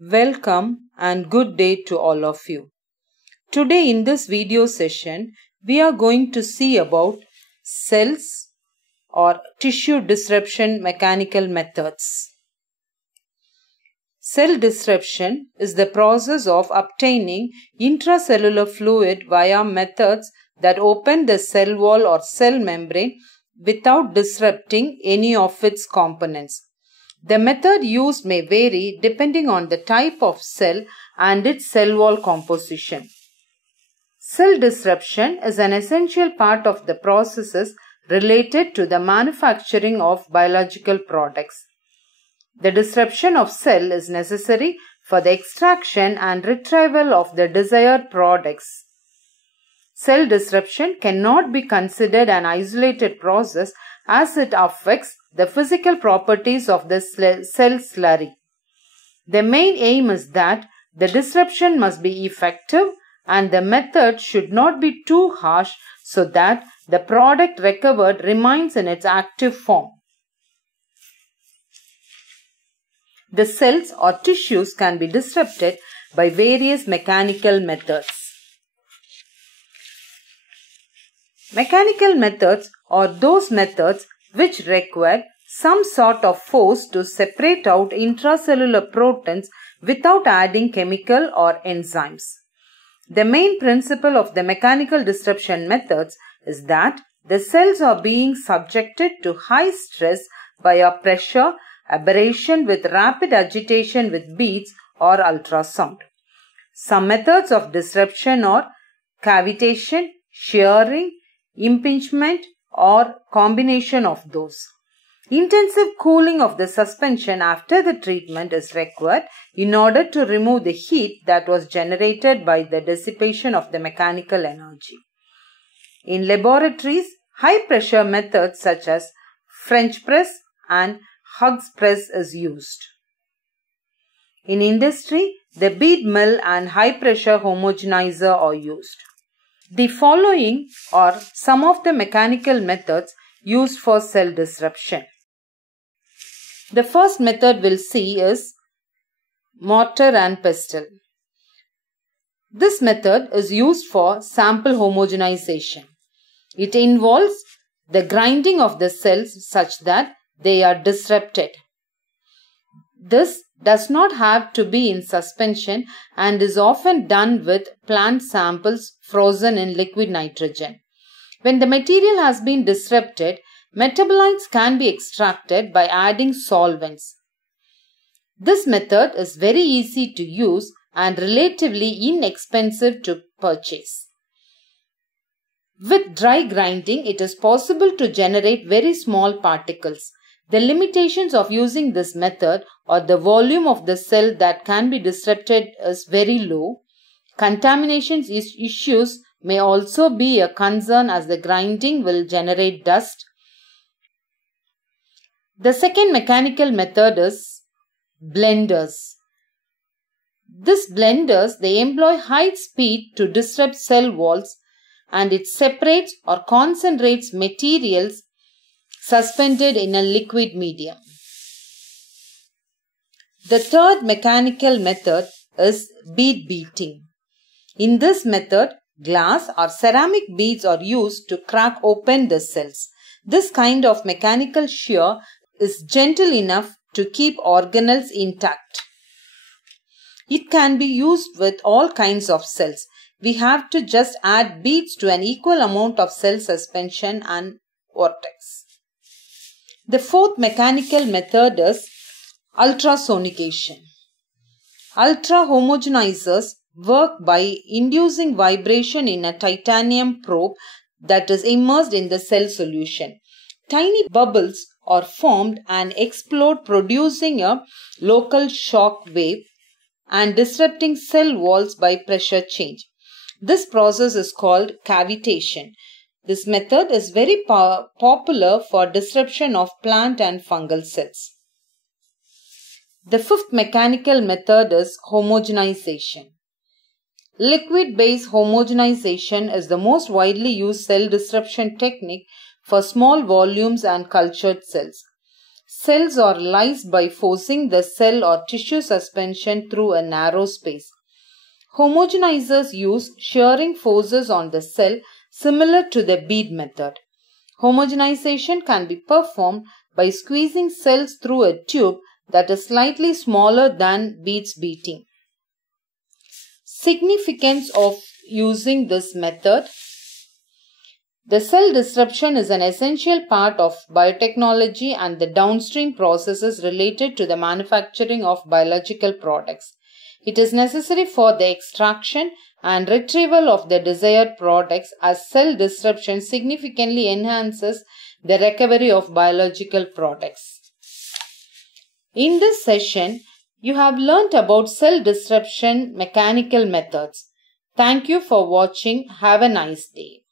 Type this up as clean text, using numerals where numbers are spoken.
Welcome and good day to all of you. Today in this video session, we are going to see about cells or tissue disruption mechanical methods. Cell disruption is the process of obtaining intracellular fluid via methods that open the cell wall or cell membrane without disrupting any of its components. The method used may vary depending on the type of cell and its cell wall composition. Cell disruption is an essential part of the processes related to the manufacturing of biological products. The disruption of cell is necessary for the extraction and retrieval of the desired products. Cell disruption cannot be considered an isolated process as it affects the physical properties of the cell slurry. The main aim is that the disruption must be effective and the method should not be too harsh so that the product recovered remains in its active form. The cells or tissues can be disrupted by various mechanical methods. Mechanical methods are those methods which require some sort of force to separate out intracellular proteins without adding chemical or enzymes. The main principle of the mechanical disruption methods is that the cells are being subjected to high stress via pressure, aberration with rapid agitation with beads or ultrasound. Some methods of disruption are cavitation, shearing, impingement, or combination of those. Intensive cooling of the suspension after the treatment is required in order to remove the heat that was generated by the dissipation of the mechanical energy. In laboratories, high pressure methods such as French press and Hughes press is used. In industry, the bead mill and high pressure homogenizer are used. The following are some of the mechanical methods used for cell disruption. The first method we'll see is mortar and pestle. This method is used for sample homogenization. It involves the grinding of the cells such that they are disrupted. This does not have to be in suspension and is often done with plant samples frozen in liquid nitrogen. When the material has been disrupted, metabolites can be extracted by adding solvents. This method is very easy to use and relatively inexpensive to purchase. With dry grinding, it is possible to generate very small particles. The limitations of using this method or the volume of the cell that can be disrupted is very low. Contamination issues may also be a concern as the grinding will generate dust. The second mechanical method is blenders. These blenders, they employ high speed to disrupt cell walls and it separates or concentrates materials suspended in a liquid medium. The third mechanical method is bead beating. In this method, glass or ceramic beads are used to crack open the cells. This kind of mechanical shear is gentle enough to keep organelles intact. It can be used with all kinds of cells. We have to just add beads to an equal amount of cell suspension and vortex. The fourth mechanical method is ultrasonication. Ultra-homogenizers work by inducing vibration in a titanium probe that is immersed in the cell solution. Tiny bubbles are formed and explode, producing a local shock wave and disrupting cell walls by pressure change. This process is called cavitation. This method is very popular for disruption of plant and fungal cells. The fifth mechanical method is homogenization. Liquid-based homogenization is the most widely used cell disruption technique for small volumes and cultured cells. cells are lysed by forcing the cell or tissue suspension through a narrow space. Homogenizers use shearing forces on the cell similar to the bead method. Homogenization can be performed by squeezing cells through a tube that is slightly smaller than beads beating. Significance of using this method. The cell disruption is an essential part of biotechnology and the downstream processes related to the manufacturing of biological products. It is necessary for the extraction and retrieval of the desired products, as cell disruption significantly enhances the recovery of biological products. In this session, you have learnt about cell disruption mechanical methods. Thank you for watching. Have a nice day.